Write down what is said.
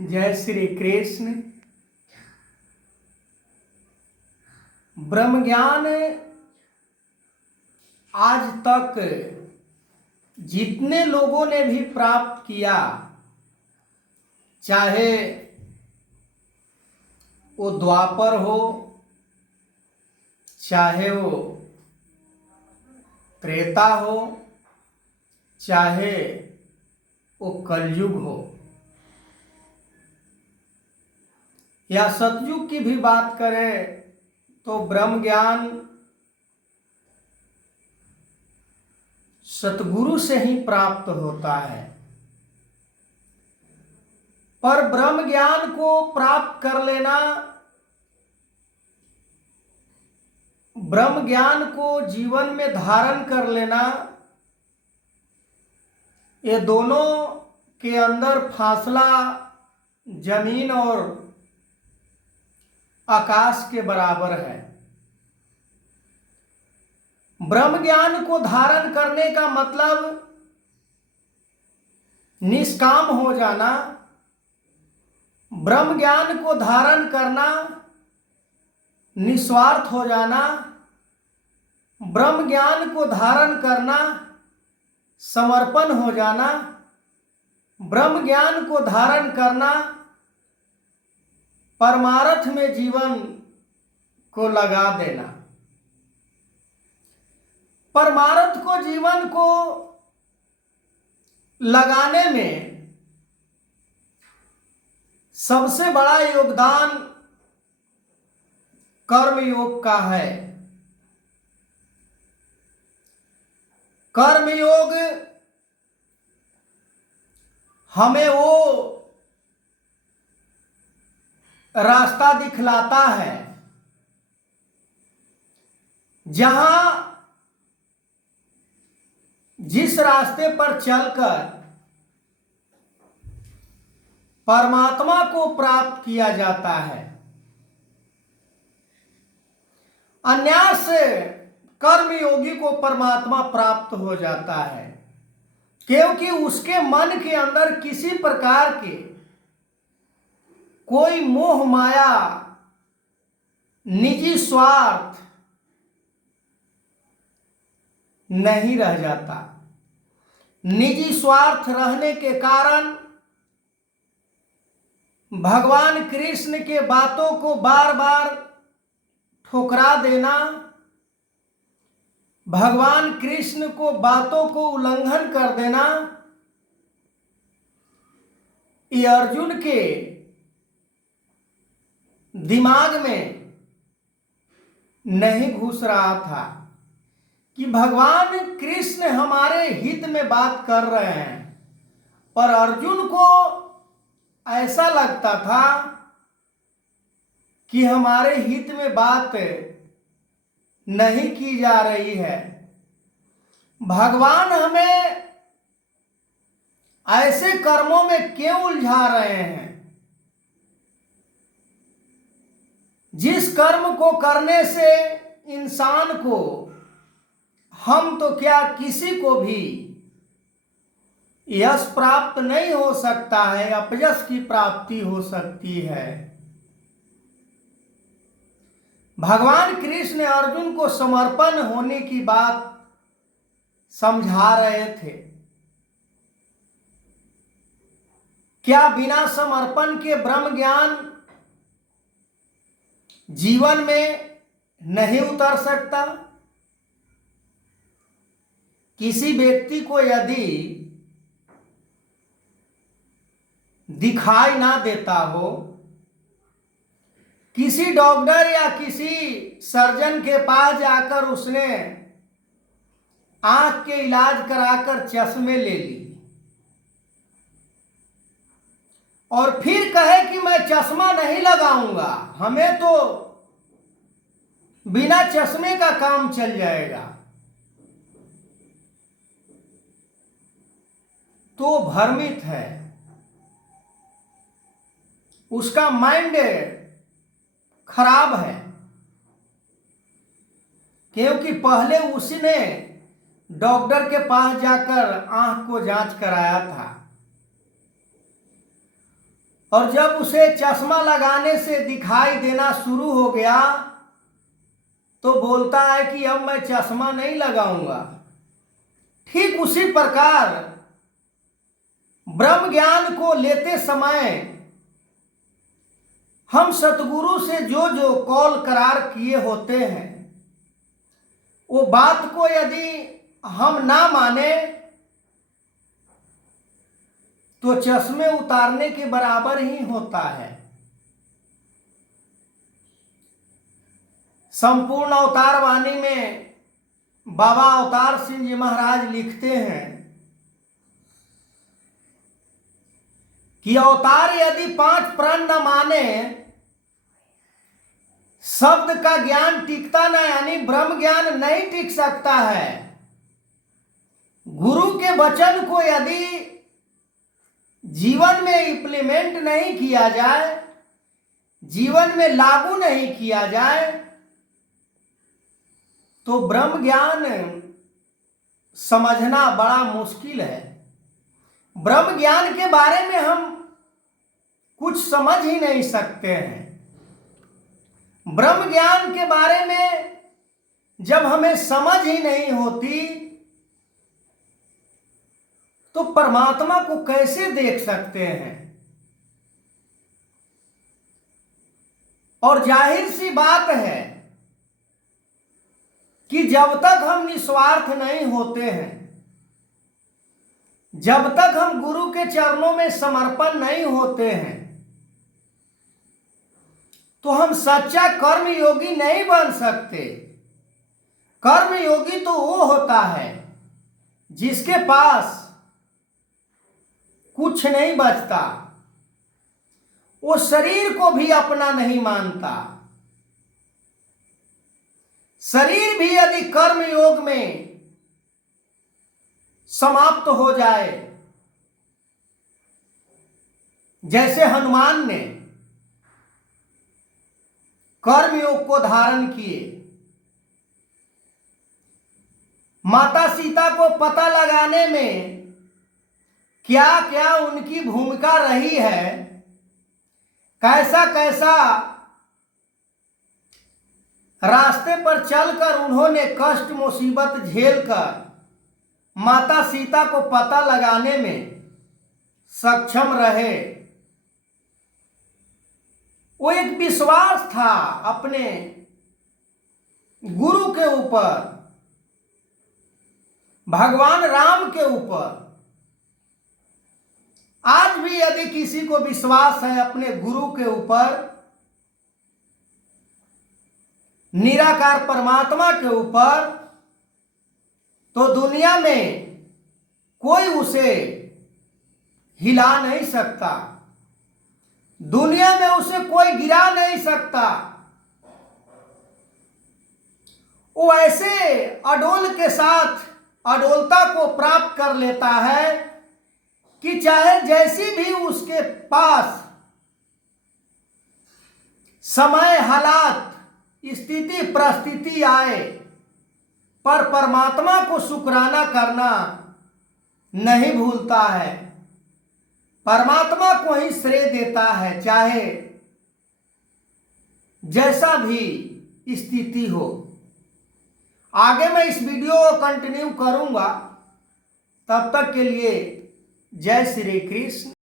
जय श्री कृष्ण। ब्रह्म ज्ञान आज तक जितने लोगों ने भी प्राप्त किया, चाहे वो द्वापर हो, चाहे वो त्रेता हो, चाहे वो कलयुग हो या सतयुग की भी बात करें तो ब्रह्म ज्ञान सतगुरु से ही प्राप्त होता है। पर ब्रह्म ज्ञान को प्राप्त कर लेना, ब्रह्म ज्ञान को जीवन में धारण कर लेना, ये दोनों के अंदर फासला जमीन और आकाश के बराबर है। ब्रह्म ज्ञान को धारण करने का मतलब निष्काम हो जाना, ब्रह्म ज्ञान को धारण करना निस्वार्थ हो जाना, ब्रह्म ज्ञान को धारण करना समर्पण हो जाना, ब्रह्म ज्ञान को धारण करना परमार्थ में जीवन को लगा देना। परमार्थ को जीवन को लगाने में सबसे बड़ा योगदान कर्म योग का है। कर्म योग हमें वो रास्ता दिखलाता है जहां जिस रास्ते पर चलकर परमात्मा को प्राप्त किया जाता है। अन्यास कर्म योगी को परमात्मा प्राप्त हो जाता है, क्योंकि उसके मन के अंदर किसी प्रकार के कोई मोह माया, निजी स्वार्थ नहीं रह जाता। निजी स्वार्थ रहने के कारण भगवान कृष्ण के बातों को बार बार ठुकरा देना, भगवान कृष्ण को बातों को उल्लंघन कर देना, ये अर्जुन के दिमाग में नहीं घुस रहा था कि भगवान कृष्ण हमारे हित में बात कर रहे हैं। पर अर्जुन को ऐसा लगता था कि हमारे हित में बात नहीं की जा रही है। भगवान हमें ऐसे कर्मों में क्यों उलझा रहे हैं जिस कर्म को करने से इंसान को, हम तो क्या किसी को भी यश प्राप्त नहीं हो सकता है, अपयश की प्राप्ति हो सकती है। भगवान कृष्ण अर्जुन को समर्पण होने की बात समझा रहे थे। क्या बिना समर्पण के ब्रह्म ज्ञान जीवन में नहीं उतर सकता? किसी व्यक्ति को यदि दिखाई ना देता हो, किसी डॉक्टर या किसी सर्जन के पास जाकर उसने आंख के इलाज कराकर चश्मे ले ली और फिर कहे कि मैं चश्मा नहीं लगाऊंगा, हमें तो बिना चश्मे का काम चल जाएगा, तो भ्रमित है। उसका माइंड खराब है, क्योंकि पहले उसने डॉक्टर के पास जाकर आंख को जांच कराया था। और जब उसे चश्मा लगाने से दिखाई देना शुरू हो गया तो बोलता है कि अब मैं चश्मा नहीं लगाऊंगा। ठीक उसी प्रकार ब्रह्म ज्ञान को लेते समय हम सतगुरु से जो जो कौल करार किए होते हैं, वो बात को यदि हम ना माने तो चश्मे उतारने के बराबर ही होता है। संपूर्ण अवतार वाणी में बाबा अवतार सिंह जी महाराज लिखते हैं कि अवतार यदि 5 प्रण न माने, शब्द का ज्ञान टिकता न, यानी ब्रह्म ज्ञान नहीं टिक सकता है। गुरु के वचन को यदि जीवन में इंप्लीमेंट नहीं किया जाए, जीवन में लागू नहीं किया जाए, तो ब्रह्म ज्ञान समझना बड़ा मुश्किल है। ब्रह्म ज्ञान के बारे में हम कुछ समझ ही नहीं सकते हैं। ब्रह्म ज्ञान के बारे में जब हमें समझ ही नहीं होती तो परमात्मा को कैसे देख सकते हैं। और जाहिर सी बात है कि जब तक हम निस्वार्थ नहीं होते हैं, जब तक हम गुरु के चरणों में समर्पण नहीं होते हैं, तो हम सच्चा कर्म योगी नहीं बन सकते। कर्म योगी तो वो होता है जिसके पास कुछ नहीं बचता, वो शरीर को भी अपना नहीं मानता। शरीर भी यदि कर्म योग में समाप्त हो जाए, जैसे हनुमान ने कर्म योग को धारण किए, माता सीता को पता लगाने में क्या क्या उनकी भूमिका रही है, कैसा कैसा रास्ते पर चलकर उन्होंने कष्ट मुसीबत झेलकर माता सीता को पता लगाने में सक्षम रहे। वो एक विश्वास था अपने गुरु के ऊपर, भगवान राम के ऊपर। आज भी यदि किसी को विश्वास है अपने गुरु के ऊपर, निराकार परमात्मा के ऊपर, तो दुनिया में कोई उसे हिला नहीं सकता, दुनिया में उसे कोई गिरा नहीं सकता। वो ऐसे अडोल के साथ अडोलता को प्राप्त कर लेता है कि चाहे जैसी भी उसके पास समय, हालात, स्थिति, परिस्थिति आए, पर परमात्मा को शुक्राना करना नहीं भूलता है, परमात्मा को ही श्रेय देता है, चाहे जैसा भी स्थिति हो। आगे मैं इस वीडियो को कंटिन्यू करूंगा, तब तक के लिए जय श्री कृष्ण।